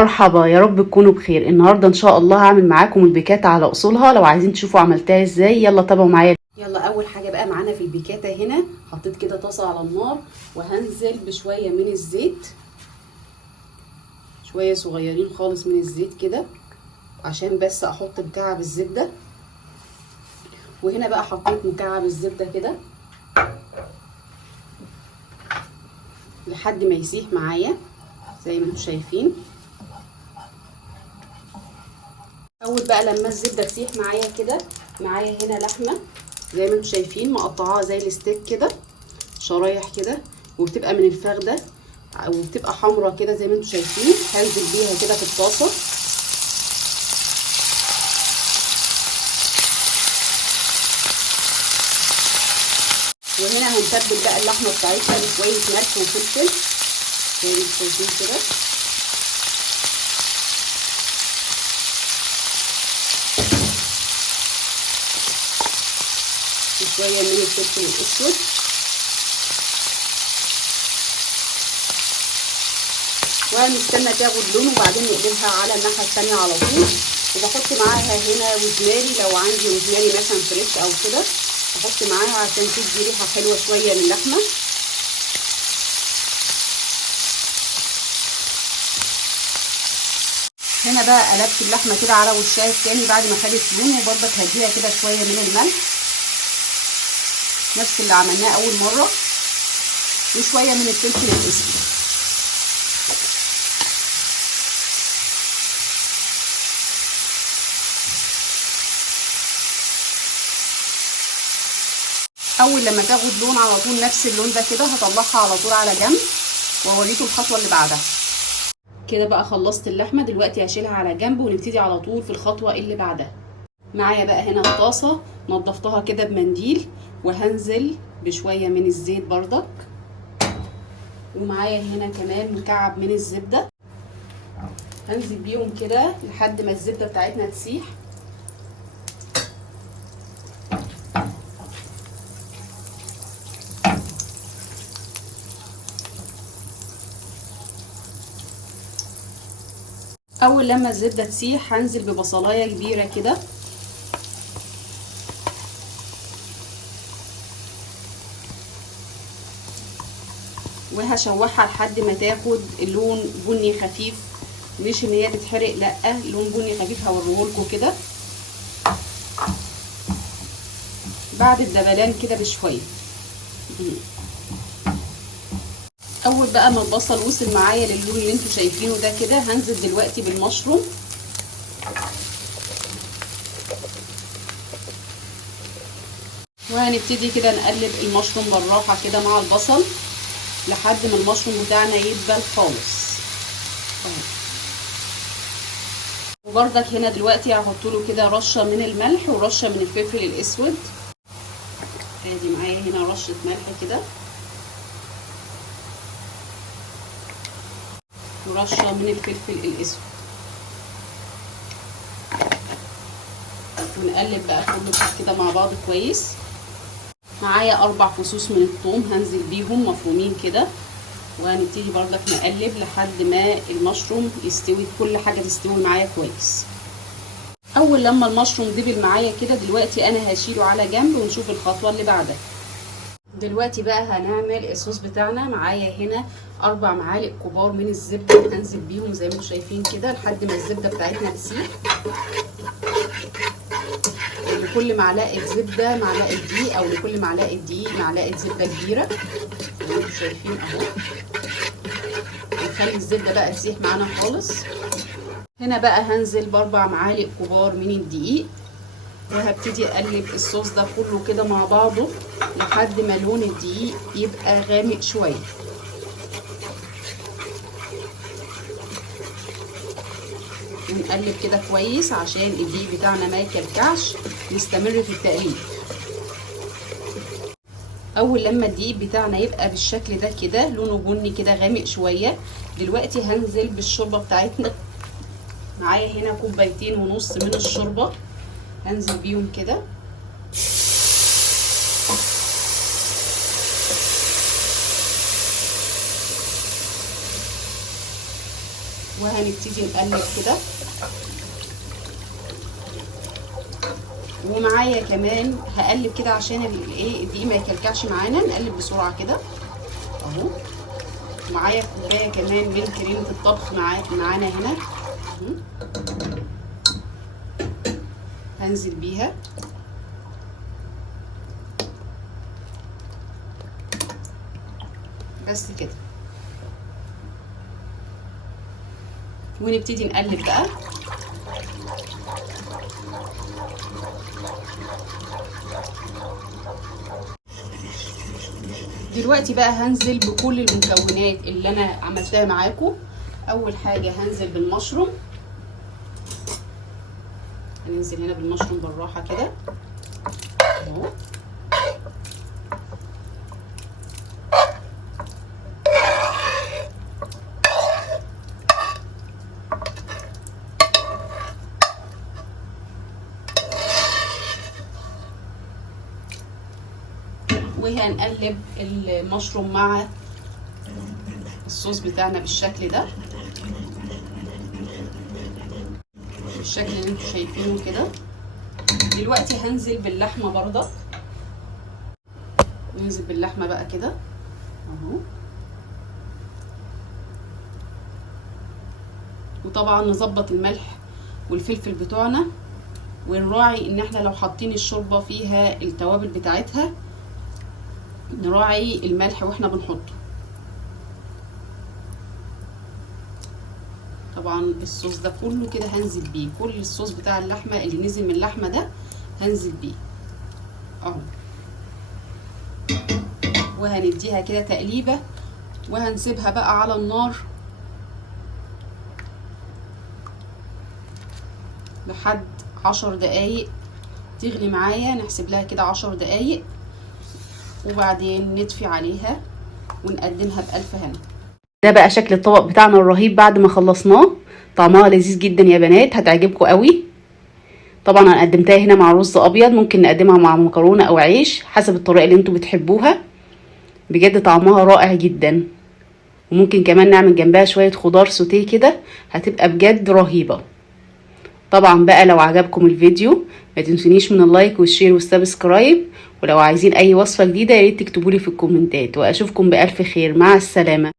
مرحبا، يا رب تكونوا بخير. النهارده ان شاء الله هعمل معاكم البيكاتا على اصولها. لو عايزين تشوفوا عملتها ازاي يلا تابعوا معايا. يلا اول حاجه بقى معانا في البيكاتا هنا، حطيت كده طاسه على النار وهنزل بشويه من الزيت، شويه صغيرين خالص من الزيت كده عشان بس احط مكعب الزبده. وهنا بقى حطيت مكعب الزبده كده لحد ما يسيح معايا زي ما انتم شايفين. اول بقى لما الزبده تسيح معايا كده، معايا هنا لحمه زي ما انتم شايفين مقطعاها زي الستيك كده شرايح كده، وبتبقى من الفخده وبتبقى حمرا كده زي ما انتم شايفين. هنزل بيها كده في الطاسه وهنا هنتبل بقى اللحمه بتاعتنا بشويه ملح وفلفل زي ما انتم شايفين كده. وشويه من الفلفل الاسود وهنستنى تاخد لون وبعدين نقلبها على الناحيه الثانيه على طول. وبحط معاها هنا روزماري، لو عندي روزماري مثلا فريش او كده بحط معاها عشان تدي ريحه حلوه شويه للحمه. هنا بقى قلبت اللحمه كده على وشها الثاني بعد ما خدت لون، وبرضك هديها كده شويه من الملح نفس اللي عملناه اول مره، وشويه من الفلفل الاسود. اول لما تاخد لون على طول نفس اللون ده كده هطلعها على طول على جنب واوريكم الخطوه اللي بعدها. كده بقى خلصت اللحمه، دلوقتي هشيلها على جنب ونبتدي على طول في الخطوه اللي بعدها. معايا بقى هنا الطاسه نضفتها كده بمنديل وهنزل بشويه من الزيت بردك، ومعايا هنا كمان مكعب من الزبده هنزل بيهم كده لحد ما الزبده بتاعتنا تسيح. اول لما الزبده تسيح هنزل ببصلايه كبيره كده وهشوحها لحد ما تاخد لون بني خفيف، مش ان هي تتحرق، لا لون بني خفيف هوريهولكوا كده بعد الدبلان كده بشويه. اول بقى ما البصل وصل معايا للون اللي انتوا شايفينه ده كده هنزل دلوقتي بالمشروم. وهنبتدي كده نقلب المشروم بالراحه كده مع البصل لحد ما المشروم بتاعنا يدبل خالص. وبرضك هنا دلوقتي هحط له كده رشه من الملح ورشه من الفلفل الاسود. ادي معايا هنا رشه ملح كده ورشه من الفلفل الاسود، ونقلب بقى كله كده مع بعض كويس. معايا 4 فصوص من الثوم هنزل بيهم مفرومين كده، وهنبتدي بردك نقلب لحد ما المشروم يستوي، كل حاجه تستوي معايا كويس. اول لما المشروم دبل معايا كده دلوقتي انا هشيله على جنب ونشوف الخطوه اللي بعدها. دلوقتي بقى هنعمل الصوص بتاعنا. معايا هنا 4 معالق كبار من الزبده هنزل بيهم زي ما انتم شايفين كده لحد ما الزبده بتاعتنا تسيح. لكل معلقه زبده معلقه دقيق، او لكل معلقه دقيق معلقه زبده كبيره زي ما انتم شايفين اهو. نخلي الزبده بقى تسيح معانا خالص. هنا بقى هنزل ب4 معالق كبار من الدقيق وهبتدي اقلب الصوص ده كله كده مع بعضه لحد ما لون الدقيق يبقى غامق شويه. ونقلب كده كويس عشان الدقيق بتاعنا ما يكلكعش، نستمر في التقليب. اول لما الدقيق بتاعنا يبقى بالشكل ده كده لونه بني كده غامق شويه، دلوقتي هنزل بالشوربه بتاعتنا. معايا هنا 2.5 كوباية من الشوربه هنزل بيهم كده. وهنبتدي نقلب كده. ومعايا كمان هقلب كده عشان الدقيق ما يكلكعش معانا، نقلب بسرعه كده اهو. معايا كوبايه كمان من كريمه الطبخ معانا هنا هنزل بيها. بس كده، ونبتدي نقلب بقى. دلوقتي بقى هنزل بكل المكونات اللي انا عملتها معاكم. اول حاجه هنزل بالمشروم، هننزل هنا بالمشروم بالراحه كده اهو. وهنقلب المشروم مع الصوص بتاعنا بالشكل ده، بالشكل اللي انتوا شايفينه كده. دلوقتي هنزل باللحمه برضه، ننزل باللحمه بقى كده اهو. وطبعا نظبط الملح والفلفل بتوعنا، ونراعي ان احنا لو حاطين الشوربه فيها التوابل بتاعتها نراعي الملح واحنا بنحطه. طبعا الصوص ده كله كده هنزل بيه، كل الصوص بتاع اللحمه اللي نزل من اللحمه ده هنزل بيه اهو. وهنديها كده تقليبه، وهنسيبها بقى على النار لحد 10 دقايق تغلي معايا. نحسب لها كده 10 دقايق، وبعدين نطفي عليها ونقدمها بألف هنا. ده بقى شكل الطبق بتاعنا الرهيب بعد ما خلصناه. طعمها لذيذ جدا يا بنات، هتعجبكم قوي. طبعا انا قدمتها هنا مع رز ابيض، ممكن نقدمها مع مكرونه او عيش حسب الطريقه اللي انتوا بتحبوها. بجد طعمها رائع جدا. وممكن كمان نعمل جنبها شويه خضار سوتيه كده، هتبقى بجد رهيبه. طبعا بقى لو عجبكم الفيديو ما تنسونيش من اللايك والشير والسبسكرايب، ولو عايزين اي وصفه جديده يا ريت تكتبولي في الكومنتات. واشوفكم بألف خير، مع السلامه.